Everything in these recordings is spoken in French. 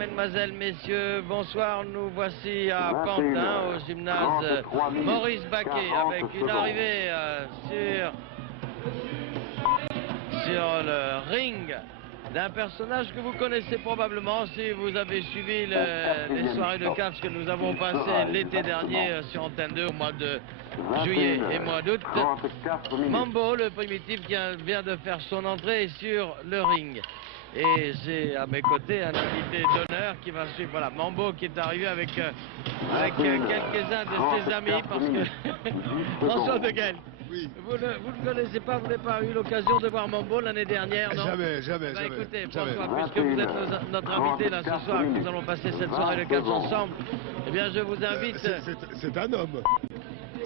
mesdemoiselles, messieurs, bonsoir. Nous voici à Pantin, au gymnase Maurice Baquet, avec une arrivée sur le ring d'un personnage que vous connaissez probablement si vous avez suivi les soirées de catch que nous avons passées l'été dernier sur Antenne 2 au mois de juillet et mois d'août. Mambo, le primitif, qui vient de faire son entrée sur le ring. Et j'ai à mes côtés un invité d'honneur qui va suivre. Voilà, Mambo qui est arrivé avec quelques-uns de ses amis parce que François de Gaël. Oui. Vous ne connaissez pas, vous n'avez pas eu l'occasion de voir Mambo l'année dernière, non? Jamais. Écoutez, Jamais. François, puisque vous êtes notre invité là ce soir, nous allons passer cette soirée de catch ensemble, eh bien je vous invite... C'est un homme.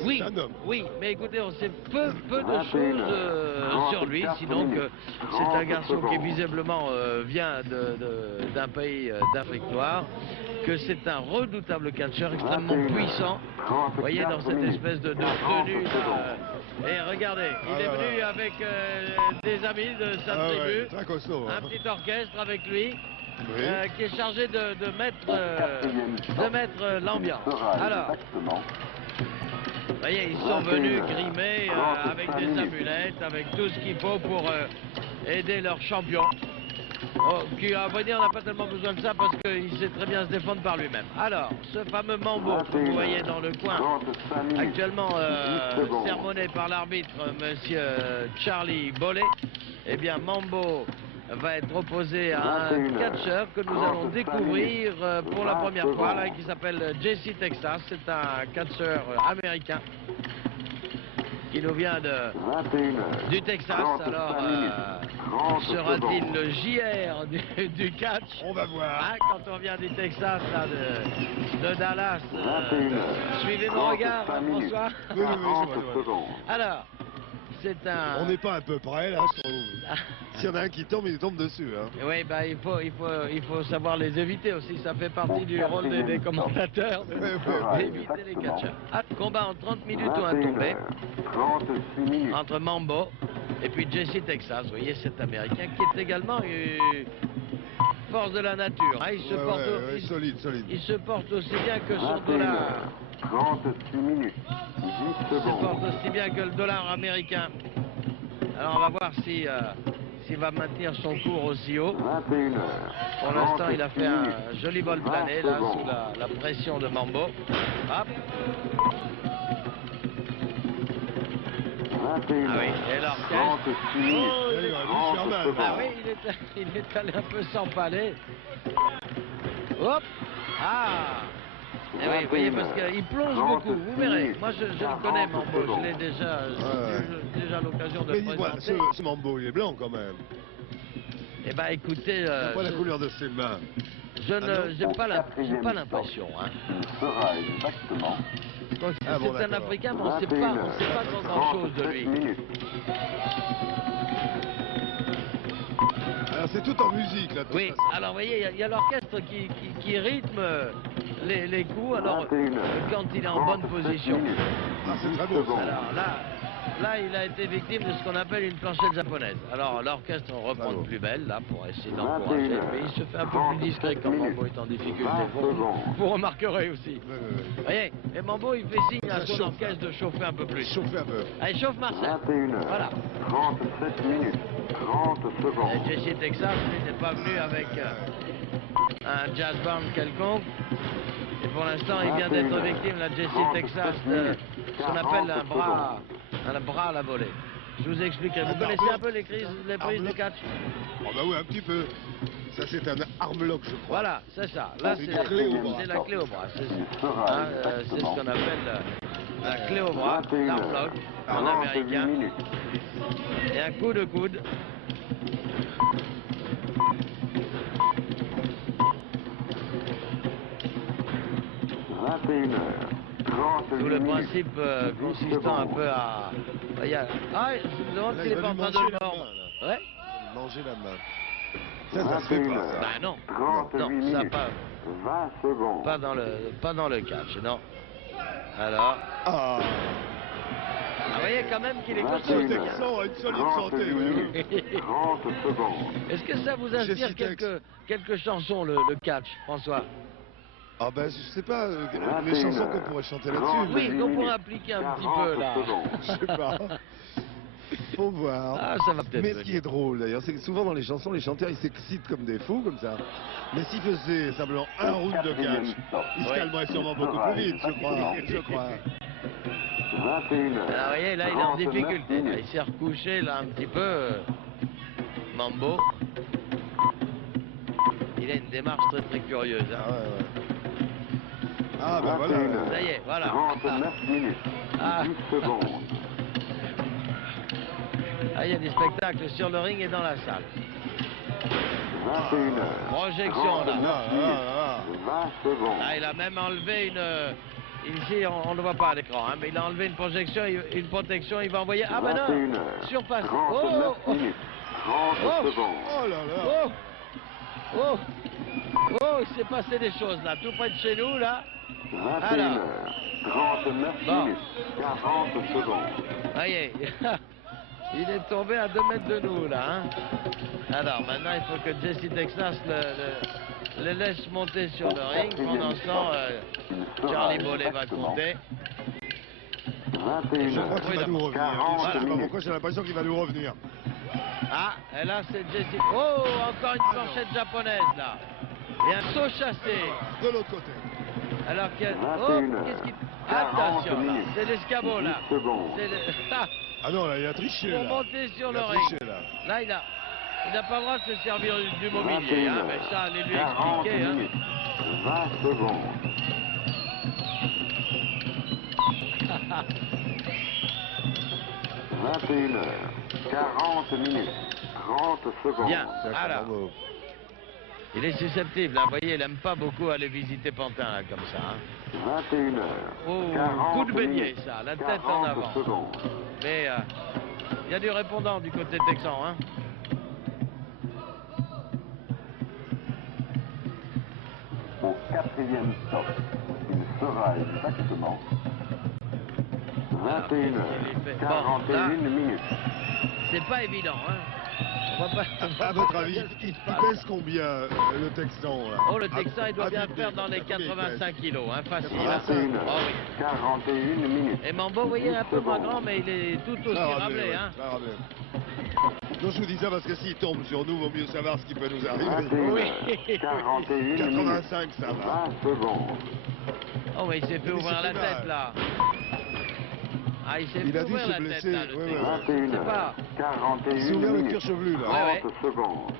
Oui, oui, mais écoutez, on sait peu de choses sur lui, sinon que c'est un garçon qui visiblement vient d'un pays d'Afrique noire, que c'est un redoutable catcheur extrêmement puissant, vous voyez, dans cette espèce de tenue là. Et regardez, il est venu avec des amis de sa tribu, très costaud, un petit orchestre avec lui. Oui. Qui est chargé de mettre l'ambiance. Alors, vous voyez, ils sont venus grimés avec des amulettes, avec tout ce qu'il faut pour aider leur champion. Qui, à vrai dire, n'a pas tellement besoin de ça parce qu'il sait très bien se défendre par lui-même. Alors, ce fameux Mambo que vous voyez dans le coin, actuellement sermonné par l'arbitre, monsieur Charlie Bollet, eh bien, Mambo va être opposé à un catcheur que nous allons découvrir pour la première fois, là, qui s'appelle Jesse Texas. C'est un catcheur américain qui nous vient du Texas. Alors, sera-t-il le JR du catch? On va voir. Hein, quand on vient du Texas, là, de Dallas. Suivez mon regard, François. Oui, je vois. Alors, c'est un... On n'est pas à peu près, là, je trouve. S'il y en a un qui tombe, il tombe dessus. Hein. Oui, bah, il faut savoir les éviter aussi. Ça fait partie du rôle des commentateurs d'éviter les catcheurs. Combat en 30 minutes ou un tombé entre Mambo et puis Jesse Texas. Vous voyez, cet Américain qui est également une force de la nature. Hein, Solide. Il se porte aussi bien que son dollar. 36 minutes. Il se porte aussi bien que le dollar américain. Alors on va voir s'il va maintenir son cours aussi haut. 21h. Pour l'instant, il a fait un joli vol plané là, sous la pression de Mambo. Hop. 21h. Ah oui, et l'orchestre. 36 minutes. Ah oui, il est allé un peu s'empaler. Hop. Ah. Et oui, vous voyez, parce qu'il plonge beaucoup, vous verrez. Moi, je le connais, Mambo, je l'ai déjà l'occasion de le présenter. Ce Mambo, il est blanc quand même. Eh bien, écoutez... pas la couleur de ses mains. J'ai pas l'impression. Hein. Il sera exactement. C'est un Africain, mais on ne sait pas grand-chose de lui. Alors, c'est tout en musique, là. Oui, alors, vous voyez, il y a l'orchestre qui rythme les coups, alors, quand il est en bonne position. Ah, c'est très beau. Alors, là, il a été victime de ce qu'on appelle une planchette japonaise. Alors, l'orchestre reprend de plus belle, là, pour essayer d'encourager, mais il se fait un peu plus discret quand Mambo est en difficulté. Vous remarquerez aussi. Vous voyez, et Mambo, il fait signe à son orchestre de chauffer un peu plus. Chauffer un peu. Allez, chauffe Marcel. 21h. Voilà. 37 minutes. 30 secondes. Et Jesse Texas, lui, n'est pas venu avec un jazz band quelconque. Et pour l'instant, il vient d'être victime, la Jesse Texas, de ce qu'on appelle un bras à la volée. Je vous expliquerai. Vous connaissez un peu les prises de catch? Oh bah oui, un petit peu. Ça, c'est un armlock, je crois. Voilà, c'est ça. Là, c'est la clé au bras. C'est ce qu'on appelle la clé au bras, l'armlock en américain. Et un coup de coude. Tout le principe consistant un peu à... Ah, je me demande s'il n'est pas en train de le mordre. Ouais. Manger la main. Ça se fait pas, ça. Bah non, ça pas. 20 secondes. Pas dans le catch, non. Alors... Ah. vous voyez quand même qu'il est costaud. Ce Texan a une solide santé. Oui. 30 secondes. Est-ce que ça vous inspire Jesse Tex. quelques chansons, le catch, François? Ah ben je sais pas, les chansons qu'on pourrait chanter là-dessus. Oui, qu'on pourrait appliquer un petit peu là. Je sais pas. Faut voir. Ah, ça va peut-être Mais ce qui venir. est drôle d'ailleurs, c'est que souvent dans les chansons, les chanteurs ils s'excitent comme des fous comme ça. Mais s'ils faisaient simplement un round de catch, ils se Ouais. calmeraient sûrement beaucoup plus vite, je crois. Je crois. 21 heures. Alors, vous voyez, là, il est en 39 difficulté. Là, minutes. il s'est recouché, là, un petit peu. Mambo. Il a une démarche très, très curieuse. Ah, Hein. ouais, ouais. Ah ben 21 voilà. heures. Ça y est, voilà. 39 minutes. Ah. 10 secondes. Ah, il y a des spectacles sur le ring et dans la salle. 21 heures. Projection, là. 39 Ah, minutes. ah, 20 secondes. Ah, il a même enlevé une... Ici, on ne le voit pas à l'écran, hein, mais il a enlevé une projection, une protection, il va envoyer... Ah, ben 21 non, heures. surpasse. 39 Oh, minutes. 30 Oh. secondes. Oh là là. oh, oh, oh, il s'est passé des choses, là, tout près de chez nous, là. 21 Alors. heures. 39 Bon. minutes. 40 secondes. Ça y est, il est tombé à 2 mètres de nous, là. Hein. Alors, maintenant, il faut que Jesse Texas le laisse monter sur le ring. Pendant ce temps, Charlie Bollet va compter. 21 Je heures. crois qu'il Oui, va nous revenir. 40 Je sais pas minutes. pourquoi j'ai l'impression qu'il va nous revenir. Ah, et là, c'est Jesse. Oh, encore une planchette japonaise, là. Et un saut chassé. De l'autre côté. Alors, 21 oh, heures. qu'est-ce qu'il... 40 Attention, là, minutes. c'est l'escabeau, là. 10 secondes. C'est le... Ah non, là, il a triché. Pour Là. monter sur Il le a ring. triché, là. Là, il n'a pas le droit de se servir du mobilier, 21 hein, heures. mais ça, allez lui 40 expliquer. Hein. minutes. 20 secondes. 21 heures. 40 minutes. 30 secondes. Bien, D'accord, alors, bravo. il est susceptible, hein, vous voyez, il n'aime pas beaucoup aller visiter Pantin, là, comme ça. Hein. 21 heures. Oh, 40 coup de beignet, minutes. ça, la tête en 40 avant. secondes. Mais il y a du répondant du côté texan, hein. Au 4e stop, il sera exactement 21 il heures. fait- 41 bon, là- minutes. C'est pas évident, hein. On va pas... À votre avis, Qu'est-ce qui il se passe? pèse combien, le Texan là? Oh, le Texan, il doit À bien vide faire d'œil, dans les combien il pèse 85 kilos, hein, facile. Hein. 21 heures. Oh, oui. 41 minutes. Et Mambo, vous voyez, un peu 10 moins secondes. grand, mais il est tout aussi Très ramené, ouais, hein. très ramené. Non, je vous dis ça parce que s'il tombe sur nous, vaut mieux savoir ce qui peut nous arriver. 21 Oui. heures. 41 minutes. 85, ça va. 20 secondes. Oh, mais il s'est fait Mais ouvrir c'est la pas tête, mal. là. Ah, il s'est Il fait a dû ouvrir se la tête, blesser, là, le oui, Texan. oui. Je 21 sais heures. pas. 41 Il s'est ouvert le minutes. cuir chevelu là. Ouais, 30 secondes.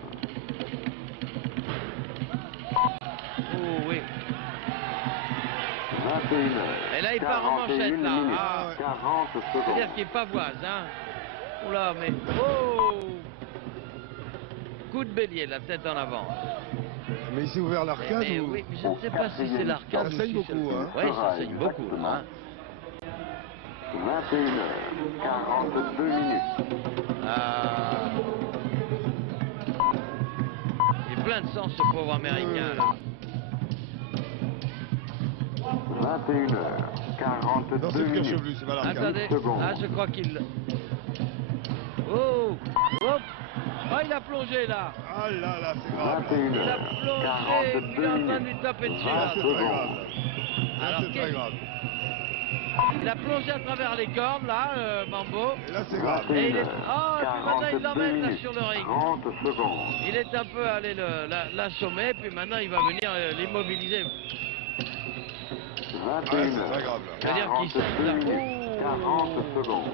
Oh, oui. 21 heures. Et là, il part en 41 manchette, là. minutes. Ah, ouais. 40 secondes. C'est-à-dire qu'il pavoise, hein. Oula, mais... Oh! Coup de bélier, la tête en avant. Mais il s'est ouvert l'arcade Mais ou... oui, mais je ne sais pas si c'est l'arcade Ça ou saigne si beaucoup, c'est... hein. Oui, ça saigne beaucoup, là. Hein. 21 heures. 42 minutes. Ah. Il est plein de sang, ce pauvre Américain, là. 21 heures. Non, 42 c'est le cuir minutes. chevelu, c'est pas l'arcade. Attendez, secondes. ah, je crois qu'il... Oh! Hop! Oh, il a plongé, là. Ah là là, c'est grave. 21 Il a heures. plongé, il est en train de 42 lui taper dessus, Ah, là. c'est très grave. Là, Alors, c'est très qu'est-ce- grave. Il a plongé à travers les cordes, là, Mambo. Et là, c'est grave. 21 Et il est... heures. Oh, puis maintenant, il 42 l'emmène, là, minutes. sur le ring. 30 secondes. Il est un peu allé l'assommer, puis maintenant, il va venir l'immobiliser. 21 Ah, c'est heures. très grave, là. C'est-à-dire qu'il 42 saigne, là. minutes. Oh. 40 secondes.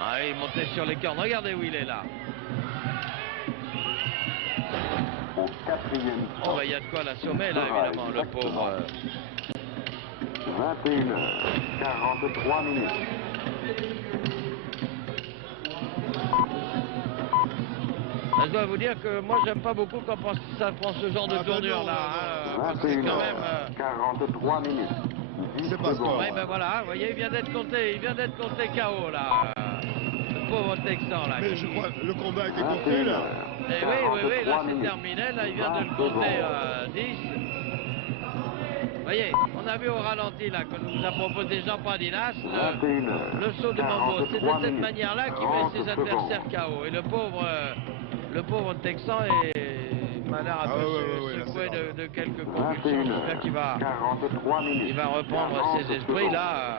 Ah, il montait sur les cordes. Regardez où il est, là. Au 4e Oh, bah, il y a de quoi l'assommer, là, évidemment, le pauvre. 21 heures. 43 minutes. Je dois vous dire que moi, j'aime pas beaucoup quand ça prend ce genre de Ah, bah tournure, non, là. non, Parce que 21 quand heures. même... 43 minutes. 10 C'est pas secondes. sport. Ouais, ben voilà, vous voyez, il vient d'être compté KO, là. Le pauvre Texan, là. Mais qui- je crois le combat a été 21 compté là. heures. Eh oui, là 43 c'est minutes. terminé, là il vient de le 20 compter secondes. 10. voyez, on a vu au ralenti là que nous a proposé Jean Pandinas 21h. le saut de Mambo. C'est de 43 cette minutes, manière-là qu'il 30 met ses adversaires KO. Et le pauvre Texan m'a l'air un Ah peu ouais, là, secoué c'est grave. de quelques convulsions. J'espère 43 minutes. qu'il va reprendre 40 ses esprits secondes. là.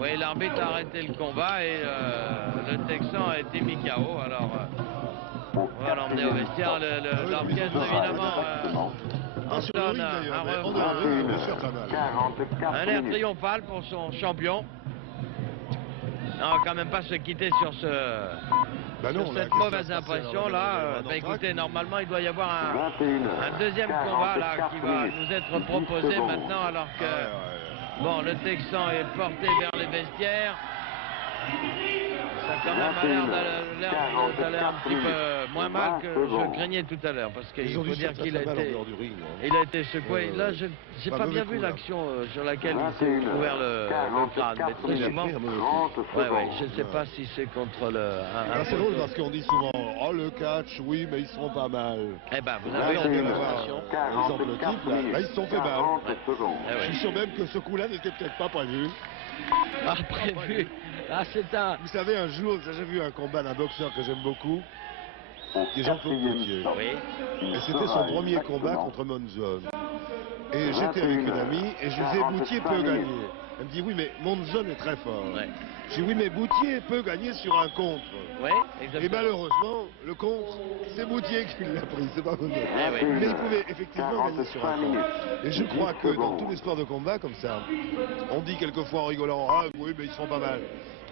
Oui, l'arbitre a arrêté le combat et le Texan a été mis KO. Alors, on va l'emmener au vestiaire. L'orchestre, évidemment, Pas sur le entonne ring d'ailleurs, mais un en refrain. dehors, bien sûr, très mal. 44 Un air minutes. triomphal pour son champion. Non, on va quand même pas se quitter sur Bah non, sur là, cette qu'est-ce qui mauvaise va se passer, impression alors, là. il va y avoir un Écoutez, entracte. normalement, il doit y avoir 21h. un deuxième combat là qui va 44 nous être minutes, proposé 10 secondes. maintenant alors que Ah ouais. bon, le Texan est porté vers les vestiaires. Ça a quand même l'air un petit peu moins mal que je craignais tout à l'heure parce qu'il Ils ont faut dû dire sortir qu'il très a mal en été dehors du ring. Hein. il a été secoué. Ouais. Là, j'ai Pas pas mauvais bien vu coup, là. l'action sur laquelle il s'est couvert le crâne, mais très souvent. pris un mauvais coup. Ouais, je sais pas si c'est contre le. Ah, c'est drôle parce qu'on dit souvent, oh le catch, oui, mais ils seront pas mal. Eh ben, vous Là, avez la on vient d'avoir démonstration. un exemple type, là, ils se sont fait mal. 40 secondes. Eh Je ouais. suis sûr même que ce coup-là n'était peut-être pas prévu. Ah, prévu. Ah, c'est un. Vous savez, un jour, j'ai vu un combat d'un boxeur que j'aime beaucoup, qui est Jean-Claude Gaultier. Oui. Et c'était son premier combat contre Monzon. Et j'étais avec une amie et je disais, Boutier peut gagner. Elle me dit, oui, mais Monzon est très fort. Ouais. Je dis, oui, mais Boutier peut gagner sur un contre. Oui, Et exactement. malheureusement, le contre, c'est Boutier qui l'a pris, c'est pas Monzon. Eh oui. Mais il pouvait effectivement gagner sur un 45 contre. minutes. Et je crois 10 que dans secondes. tous les sports de combat comme ça, on dit quelquefois en rigolant, ah oui, mais ils seront pas mal.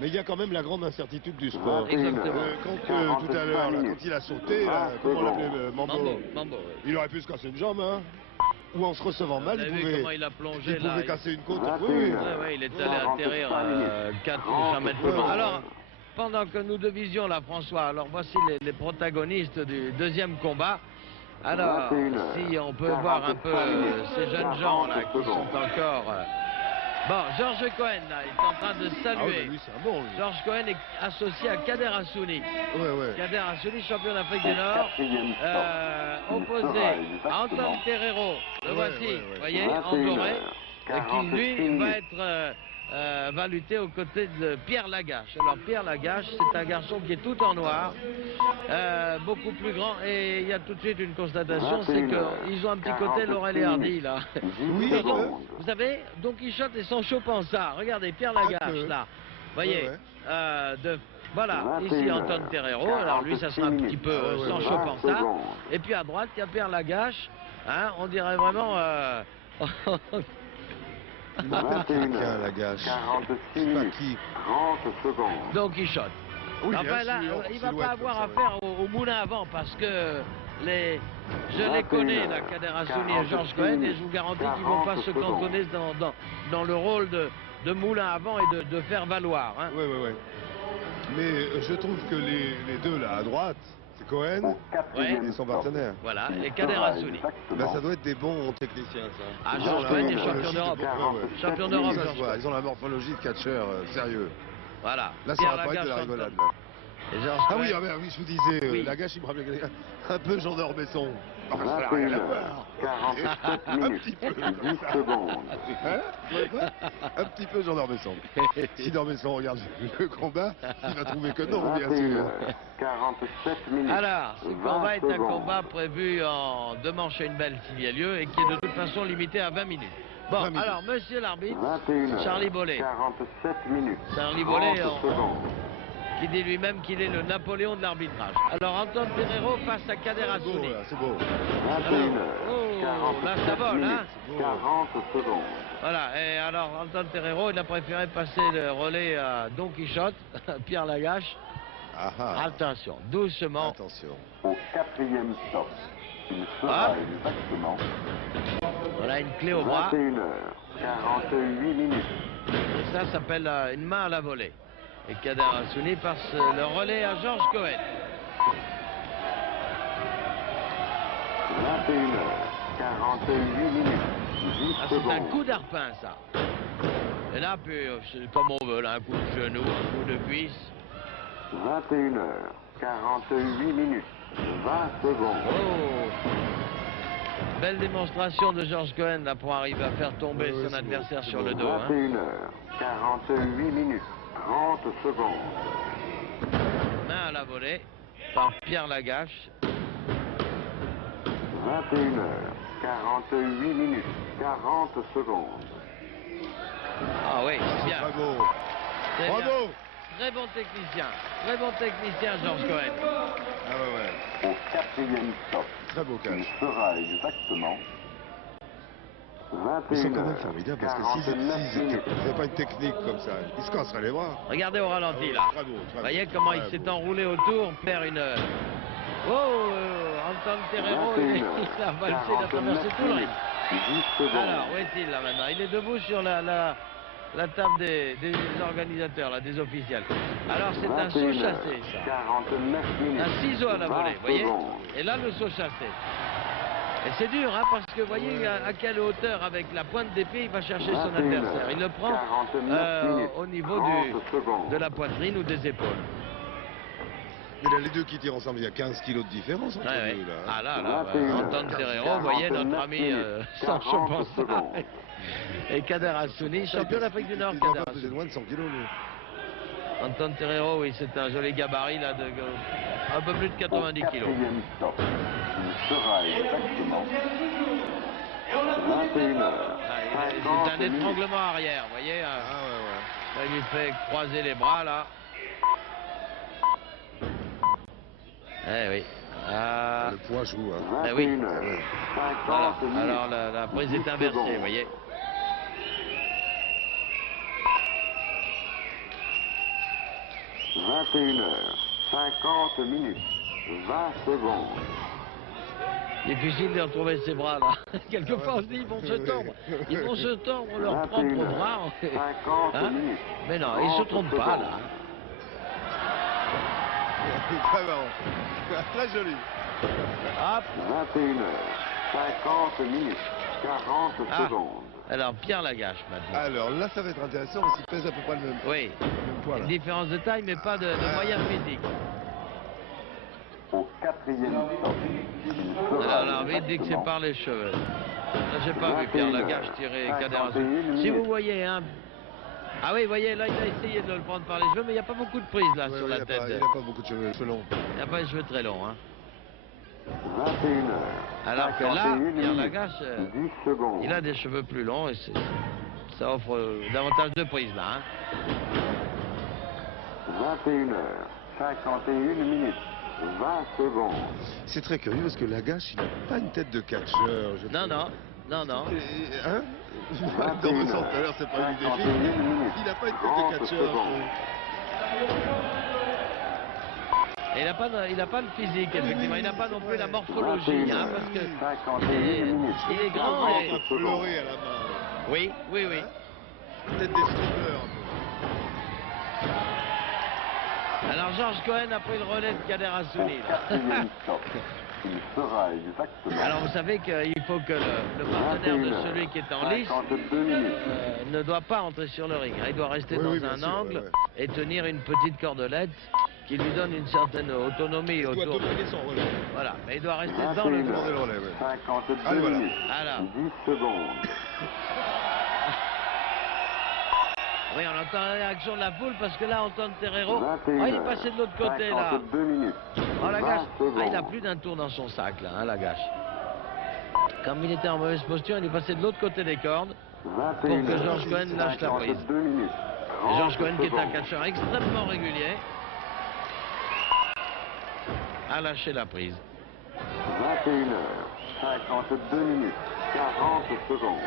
Mais il y a quand même la grande incertitude du sport. Exactement. Quand tout à l'heure, là, quand il a sauté, là, comment on l'appelait, Mambo, Mambo, oui. il aurait pu se casser une jambe, hein. Ou en se recevant mal, Vous avez il vu pouvait, comment il a plongé il là. pouvait casser une côte. 21. Oui, oui. Ouais, il est allé atterrir 4 ou 5 mètres plus loin. Alors, pendant que nous devisions là, François, alors voici les protagonistes du deuxième combat. Alors, 21. si on peut voir un peu ces jeunes gens là qui sont encore. Bon, Georges Cohen là, il est en train de Ah oui, saluer. mais lui, c'est un bon, lui. Georges Cohen est associé à Kader Assouni. Ouais. Kader Assouni, champion d'Afrique du Nord, opposé à Anton Terrero. Le voici, vous voyez, en doré, qui lui va être va lutter aux côtés de Pierre Lagache. Alors Pierre Lagache, c'est un garçon qui est tout en noir, beaucoup plus grand, et il y a tout de suite une constatation, c'est qu'ils ont un petit côté Laurel et Hardy là. Oui, Ils ont- vous savez, Don Quichotte et son Chopin-Ça. Regardez, Pierre Lagache là. Voyez, voilà, ici Anton Terrero. Alors lui, ça sera un petit peu sans Chopin-Ça. Et puis à droite, il y a Pierre Lagache. Hein, on dirait vraiment. Il m'appelle quelqu'un, la gâche. 46 C'est pas minutes. qui. 30 secondes. Don Quichotte. Oui, Enfin bien là, sûr, il va silhouette pas avoir comme ça, affaire au moulin à vent parce que je les connais, la Kader Assouni et Georges Cohen, et je vous garantis qu'ils vont pas se cantonner dans le rôle de moulin à vent et de faire valoir. Hein. Oui. Mais je trouve que les deux là à droite, c'est Cohen et son partenaire. Voilà, et Kader Assouni. Ben, ça doit être des bons techniciens, ça. Ah, Ils Georges ont Cohen la est champion morphologie d'Europe. de- ouais. Champion d'Europe, Ça se Georges voit, Cohen. ils ont la morphologie de catcheur sérieux. Voilà. Là, ça Pierre va pas être de Lagache la en rigolade. tête. Là. Et Georges Ah oui, Cohen. oui, je vous disais, Oui. la gâche, il me rappelait quelqu'un. Un peu Jean d'Ormesson. Ah, ça n'a 21 rien à heures, voir. 47 Un minutes, petit peu. 10 secondes. Hein? Vous voyez quoi? Un petit peu Jean d'Ormesson. Si d'Ormesson regarde le combat, il va trouver que non, bien 21 sûr. heures, 47 minutes. Alors, ce 20 combat est un secondes. combat prévu en 2 manches et une belle s'il y a lieu et qui est de toute façon limité à 20 minutes. Bon, 20 minutes. alors, monsieur l'arbitre, 21 heures, Charlie Bollet, 47 minutes. Charlie 30 Bollet, secondes. qui dit lui-même qu'il est le Napoléon de l'arbitrage. Alors, Anton Terrero face à Kader C'est beau, Assouni. là, c'est beau. 21 heures, Oh, 47 là, ça vole, minutes. hein. 40 secondes. Voilà, et alors Anton Terrero, il a préféré passer le relais à Don Quichotte, Pierre Lagache. Ah ah. Attention, doucement. Attention. Au 4e stop, il Ah. sera exactement Voilà une clé au bras. 21 heures, 48 minutes. Et ça s'appelle une main à la volée. Et Kader Assouni passe le relais à Georges Cohen. 21 heures, 48 minutes. 10 Ah, c'est un secondes. coup d'arpin, ça. Et là, puis, c'est comme on veut, là, un coup de genou, un coup de cuisse. 21 heures, 48 minutes. 20 secondes. Oh! Belle démonstration de Georges Cohen là pour arriver à faire tomber Ouais, son c'est adversaire bon, sur c'est le bon. dos. Hein. 21h48 minutes 30 secondes. Main à la volée par Pierre Lagache. 21h48 minutes 40 secondes. Ah oui, c'est bien. Bravo. Très bien. Bravo. Très bon technicien, Georges Cohen. Ah ouais, ouais. Au quatrième stop, Très beau il catch. sera exactement Ils sont quand même 21h formidables parce que s'ils 49 minutes. n'avaient pas une technique comme ça, ils se casseraient les bras. Regardez au ralenti là. Très beau, très Vous voyez beau, comment très il s'est beau. enroulé autour, faire une... Oh, Anton Terrero, il a valsé, il a traversé tout le ring. 10 secondes. Alors, où est-il là maintenant? Il est debout sur la table des organisateurs, là, des officiels. Alors, c'est un saut 21h chassé, ça. 49 minutes. Un ciseau à la 20 volée, vous voyez? secondes. Et là, le saut chassé. Et c'est dur, hein, parce que vous voyez à quelle hauteur, avec la pointe des pieds, il va chercher son 21h, adversaire. Il le prend 49 minutes, au niveau 30 secondes. de la poitrine ou des épaules. Mais là, les deux qui tirent ensemble, il y a 15 kilos de différence entre Ouais, ouais. eux, là. Ah là, 21h, Anton Terrero, vous voyez, notre ami 40 Sancho Panza secondes. et Kader Hassouni, champion d'Afrique du Nord, Il doit Kader pas peser Hassouni. loin de 100 kilos, lui. Anton Terrero, oui, c'est un joli gabarit, là, de un peu plus de 90 Au kilos. quatrième stop, il sera exactement 21h. C'est un étranglement arrière, vous voyez. Ah ouais, ouais. Ça lui fait croiser les bras, là. Eh oui. Ah, Le poids joue, hein. ben oui. 21h. Voilà. 50 minutes. Alors la prise est 10 inversée, secondes. vous voyez. 21h. 50 minutes. 20 secondes. Difficile de retrouver ses bras, là. Quelquefois, on se dit, ils vont se tordre. Ils vont se tordre leurs propres bras. 50 Hein? minutes. Mais non, ils se 30 trompent pas, secondes. là. Hein. Très marrant. Très joli. Hop. 21h. 50 minutes. 40 Ah. secondes. Alors, Pierre Lagache, maintenant. Alors là, ça va être intéressant parce qu'il pèse à peu près le même, Oui. même poids, là. Une différence de taille, mais pas de moyens physiques. Au quatrième stop, il sera Alors, l'arbitre dit que c'est exactement par les cheveux. Là, j'ai pas vu Pierre Lagache tirer Kader Hassouni. Si vous voyez, hein. Ah oui, vous voyez, là, il a essayé de le prendre par les cheveux, mais il n'y a pas beaucoup de prise, là, Ouais, sur ouais, la il a tête. pas beaucoup de cheveux longs. Il n'y a pas les cheveux très longs, hein. 21h. Alors que là, 51 Pierre minutes, Lagache, 10 secondes. il a des cheveux plus longs et ça offre davantage de prise, là, hein. 21h. 51 minutes. 20 secondes. C'est très curieux parce que Lagache, il n'a pas une tête de catcheur. je Non, trouve. non, non, non. Hein? Dans le sens tout à l'heure, c'est pas une défi. Il n'a pas une tête de catcheur. je trouve. Et il n'a pas le physique, effectivement. Il n'a pas non plus la morphologie, hein, parce que 51 minutes. il est grand et... Il a pleuré à la main. Oui, oui, oui. Peut-être des strippers un peu. Alors Georges Cohen a pris le relais de Kader Hassouni, là. Quatrième stop, il sera exactement Alors vous savez qu'il faut que le partenaire de celui qui est en lice 52 minutes. ne doit pas entrer sur le ring, hein. Il doit rester Oui, dans oui, bien un sûr, angle ouais, ouais. et tenir une petite cordelette qui lui donne une certaine autonomie Il doit autour. dominer son relais. Voilà, mais il doit rester dans le 21 groupe. Demander le relais, ouais. 52 Allez, voilà. minutes. Alors. 10 secondes. Oui, on entend la réaction de la foule parce que là, Anton Terrero, 21 il est passé de l'autre côté, là. 52 minutes. Oh, Lagache, 20 secondes. il a plus d'un tour dans son sac, là, hein, Lagache. Comme il était en mauvaise posture, il est passé de l'autre côté des cordes 21 pour que Georges Cohen lâche la prise. 52 minutes. Et Georges 30 Cohen, qui est un secondes. catcheur extrêmement régulier, a lâché la prise. 21h. 52 minutes. 40 secondes.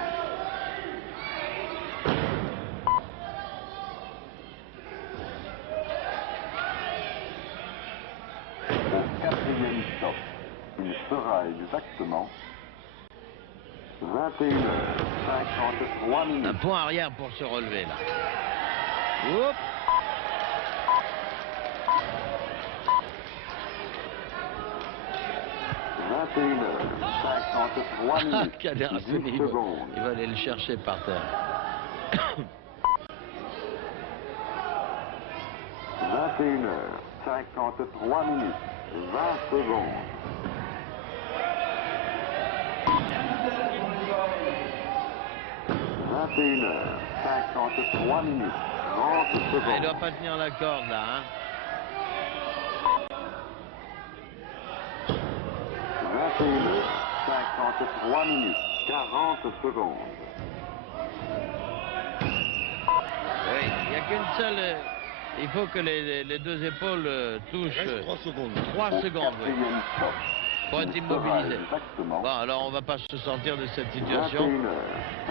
Au quatrième stop, il sera exactement 21h. 53 Un minutes. point arrière pour se relever, là. Oups. 51h. 53 minutes. Kader 10 Hassouni, secondes. il va aller le chercher par terre. 21h. 53 minutes. 20 secondes. 21h53 minutes, 30 Il secondes. doit pas tenir la corde là. Hein. 21h53 minutes, 40 secondes. Oui, il n'y a qu'une seule. Il faut que les deux épaules touchent. Reste 3 secondes. 3 secondes, oui. Quatrième stop. Pour être immobilisé. Exactement. Bon, alors on va pas se sortir de cette situation. 21h.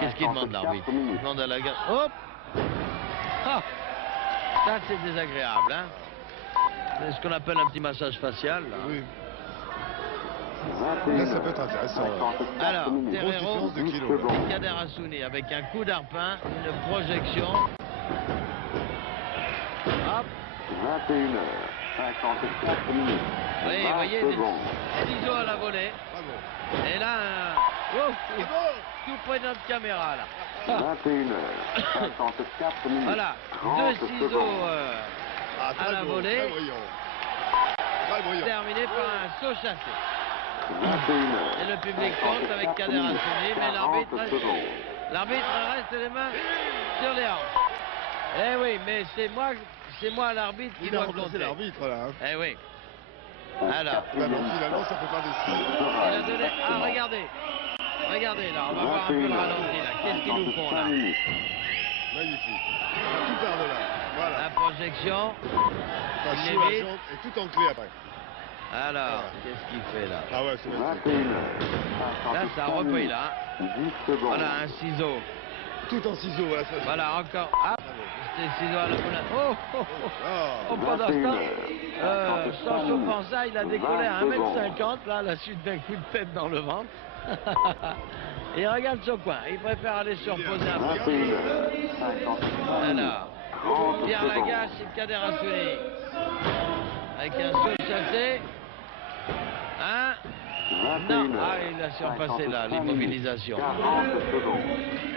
Qu'est-ce qu'il demande l'arbitre? Il demande à la gare. Hop! Ah! Ça c'est désagréable, hein? C'est ce qu'on appelle un petit massage facial. Là. Oui. Là, ça peut être intéressant. Là. Alors, Grosse Terrero, différence de kilos. Là. Kader Hassouni avec un coup d'arpin, une projection. Hop! 21h54 minutes. Oui, 20 vous voyez, secondes. des ciseaux à la volée. Bravo. Et là, oh, tout près de notre caméra, là. 21h54 minutes. Voilà, 30 deux ciseaux secondes. Ah, à très la beau, volée. très brillant. Très brillant. terminé par un saut chassé. 21h. Et le public compte avec Kader Hassouni, mais l'arbitre reste les mains sur les hanches. Eh oui, mais c'est moi l'arbitre qui Il a doit remplacé compter. l'arbitre, là. Hein. Eh oui. Alors, Bah non, finalement, ça fait pas décider. il a donné... Ah, regardez. Regardez, là, on va voir un peu le ralenti, là. Qu'est-ce qu'ils nous font, là? Magnifique. Tout par de là. Voilà. La projection. Ça il joue la évite. jambe et tout en clé après. Alors, qu'est-ce qu'il fait, là? Ah ouais, c'est magnifique. 21h. Là, ça a repris, là. 10 secondes. Voilà, un ciseau. Tout en ciseaux, voilà. Ça, Voilà, encore. Ah, c'était ciseau à la boule. Oh, oh, oh. Ah. Oh, pendant ce temps, sans chauffant ça, il a décollé à 1m50, là, à la suite d'un coup de tête dans le ventre. Et il regarde son coin. Il préfère aller se reposer un peu. 21h53 minutes. Alors, 30 Pierre secondes. Lagache et Kader Hassouni. Avec un saut chassé. Hein? Non, ah, il a surpassé là, l'immobilisation. 40 secondes.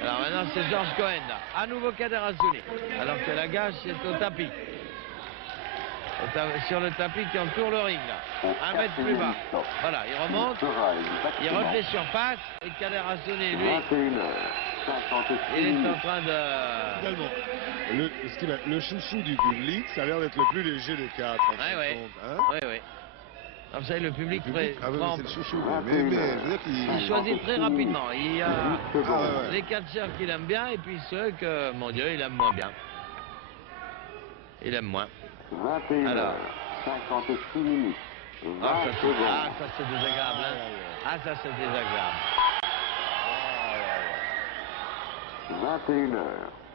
Alors maintenant, c'est Georges Cohen, là. À nouveau Kader Hassouni. Alors que Lagache est au tapis. Sur le tapis qui entoure le ring, là. Un mètre plus bas. Voilà, il remonte. Il refait surface. Et Kader Hassouni, lui, 21h56 il est en minutes. train de... Finalement, le chouchou du public, ça a l'air d'être le plus léger des quatre. en fin de Ouais. compte, hein. Oui, oui. Alors, vous savez, le public, Le public, ah oui, prend- c'est le chouchou. Mais je veux dire qu'il... il choisit très rapidement. Il y a 10 Ah, secondes. ouais, ouais. les catcheurs qu'il aime bien et puis ceux que, mon Dieu, il aime moins bien. Il aime moins. 21h56 minutes. 20 Ah, ça, secondes. c'est désagréable, hein. Ah, ça, c'est désagréable.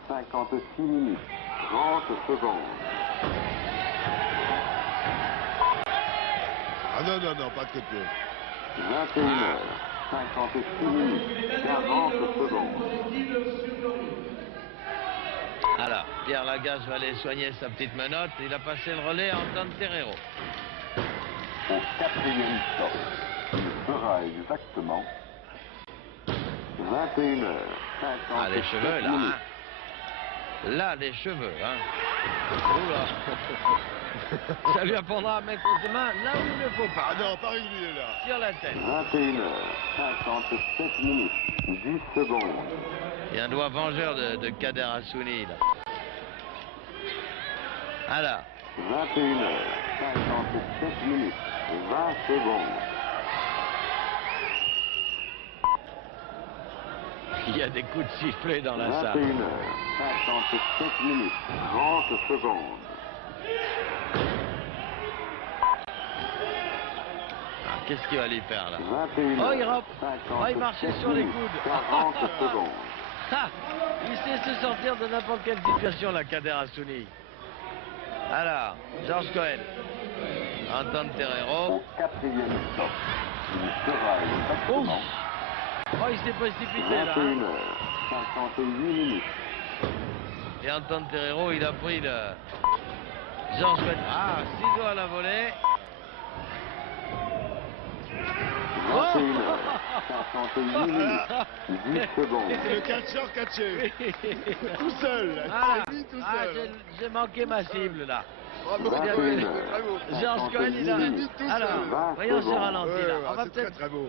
21h56 minutes. 30 secondes. Ah non, non, non, pas de côté. 21h56 minutes. 40 secondes. Alors, Pierre Lagache va aller soigner sa petite menotte. Il a passé le relais à Antoine Terrero. Au quatrième stop. Il fera exactement 21h56 Ah, les cheveux, là, hein. Là, les cheveux, hein. Oula. Ça lui apprendra à mettre ses mains là où il ne faut pas. Ah non, pas régulier, là. Sur la tête. 21h57 minutes. 10 secondes. Il y a un doigt vengeur de Kader Hassouni, là. Alors, 21h57 minutes. 20 secondes. il y a des coups de sifflet dans la salle. 21h57 minutes. 30 secondes. Alors, qu'est-ce qu'il va lui faire, là? 21h. Oh, il marchait sur les coudes. 40 secondes. Ah, il sait se sortir de n'importe quelle situation, la Kader Hassouni. Alors, Georges Cohen, Antoine Terrero. Au quatrième stop. Il sera Oh, exactement oh, il s'est précipité là. Hein. 21h58 minutes. Et Antoine Terrero, il a pris le... Georges Cohen. Ah, ciseaux à la volée. 21h58 minutes. 10 secondes. Le catcheur catché. Tout seul. Voilà. C'est dit tout Ah, seul. j'ai manqué ma cible là. Bravo, Il a Cohen, fait- bravo. Georges Cohen, il a... Il dit tout Alors, seul. voyons ce ralenti Ouais, là. ouais, On va c'est très peut-être... très beau.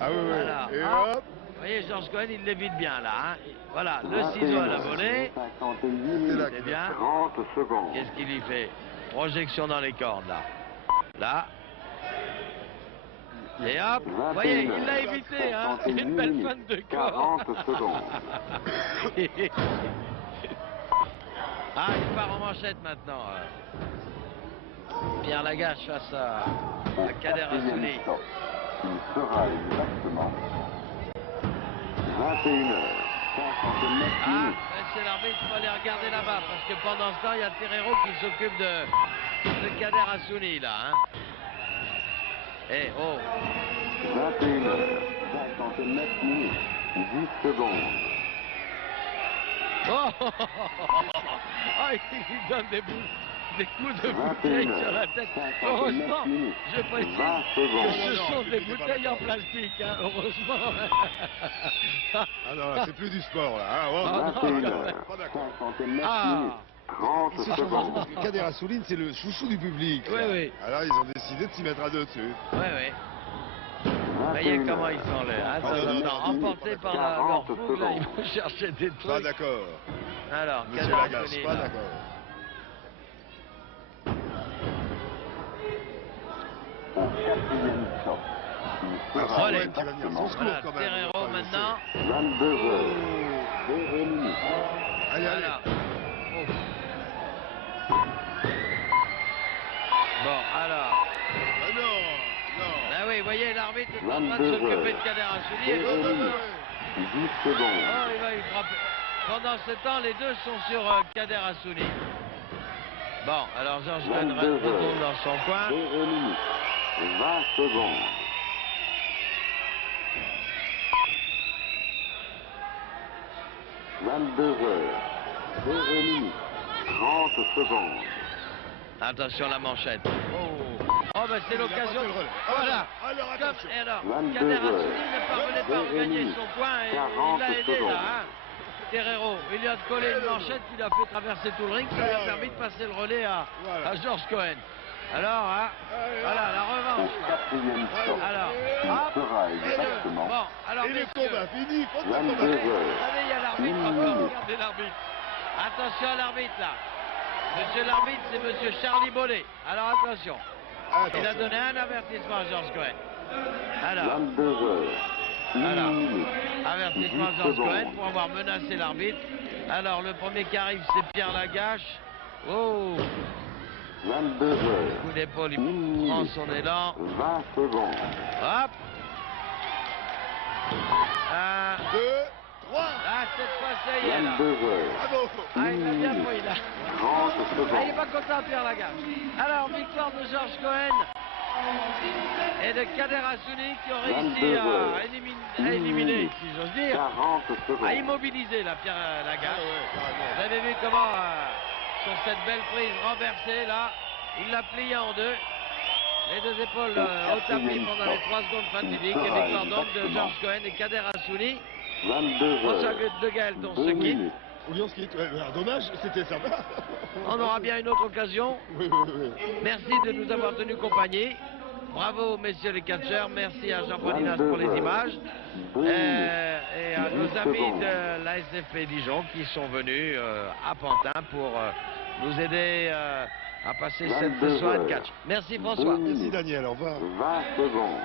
Ah oui, oui. Voilà. Et Ah. hop. Vous voyez, Georges Cohen, il l'évite bien là. Hein. Voilà, le ciseau à la volée. 58 C'est là minutes. C'est bien. 30 secondes. Qu'est-ce qu'il y fait? Projection dans les cordes là. Là. Et hop, vous voyez, il l'a évité, hein. Une belle fin de corps. 40 secondes. Ah, il part en manchette maintenant. Pierre Lagache face à Kader Assouli. Stop. Il sera exactement 21h. 59 Ah, minutes. c'est l'arbitre, il faut aller regarder là-bas, parce que pendant ce temps, il y a Terrero qui s'occupe de Kader Assouli, là. Hein. Eh, oh, 21h. 59 minutes. 10 secondes. oh, oh, il lui donne des coups de bouteille sur la tête. Heureusement, je précise 20 que secondes. ce non, sont je des n'étais pas bouteilles en d'accord. plastique, hein, heureusement. Ah non, là, c'est plus du sport là. Ah, ouais, Ah, non, quand 21h. même. pas d'accord. 59 Ah. minutes. 30 Ils se sont secondes. Kader Assouline, c'est le chouchou du public. Oui, là. oui. Alors ils ont décidé de s'y mettre à deux dessus. Oui, oui. Vous voyez comment ils sont là. Attends, emportés par leur fougue, là, ils vont chercher des Pas trucs. d'accord. Alors, Monsieur Kader Lagache, Assouli, pas là. d'accord. Au 4e stop. Il Alors, sera Allez. Cohen qui va venir son secours Voilà, quand même. Terrero on va pas le maintenant. 22h. 0 minutes. laisser. Allez, allez. Voilà. Oh. Bon, alors. Ah non, non. Ah oui, vous voyez, l'arbitre est en train de 22 s'occuper heures. de Kader Assouli. Et Ouais, pendant ouais, ce ouais. temps- 10 secondes. Oh, il va y frapper. Pendant ce temps, les deux sont sur Kader Assouli. Bon, alors Georges Cohen 22 retourne heures. dans son coin. 0 minutes. 20 secondes. « 22h, 0 minutes, 30 secondes. Attention la manchette. Oh, ben c'est l'occasion. Il a pas fait le relais. Voilà. Alors, Comme, attention. et alors, 22 Kader heures. Assouli ne parvenait pas à regagner son point et 40 il l'a aidé secondes. là. Hein. Terrero, il lui a collé une manchette qui lui a fait traverser tout le ring, ça lui a permis de passer le relais à Georges Cohen. Alors, hein, voilà, la Au revanche. 4e stop, Alors, il hop, sera et deux. exactement Bon, alors, Et les messieurs, combats finis, faut pas 22 combattre. vous heures. savez, il y a l'arbitre Une encore, minute. regardez l'arbitre. Attention à l'arbitre là. Monsieur l'arbitre, c'est monsieur Charlie Bollet. Alors attention, il a Attention. donné un avertissement à Georges Cohen. Alors, 22h, 1 Voilà. minute, avertissement à 10 Georges Cohen secondes. pour avoir menacé l'arbitre. Alors, le premier qui arrive, c'est Pierre Lagache. Oh, 22h, coup d'épaule, Une il minute. prend son élan. 20 secondes. Hop. Ah, 2, 3. cette fois, ça y est là. 22h, Bravo. Ah, il Une l'a bien minute. pris là. 30 Ah, il est secondes. pas content, Pierre Lagache. Alors, victoire de Georges Cohen et de Kader Assouli qui ont réussi 22 à heures. éliminer, si j'ose dire, 40 à secondes. immobiliser la Pierre Ah Lagache. ouais, carrément. Vous avez vu comment, sur cette belle prise renversée, là, il l'a plié en deux. Les deux épaules au tapis pendant les 3 secondes fatidiques. Et victoire donc de Georges Cohen et Kader Assouli. 22 François heures, de Gaëlton 2 se quitte. minutes. Oulian se quitte. Ouais, dommage, c'était sympa. On aura bien une autre occasion. Oui, oui, oui. Merci de nous avoir tenu compagnie. Bravo, messieurs les catcheurs. Merci à Jean-Paul Dinas pour les images. 2 minutes. Et à nos amis de la SFP Dijon qui sont venus à Pantin pour nous aider à passer cette 22 soirée de heures. catch. Merci François. Merci Daniel, au revoir. 20 secondes.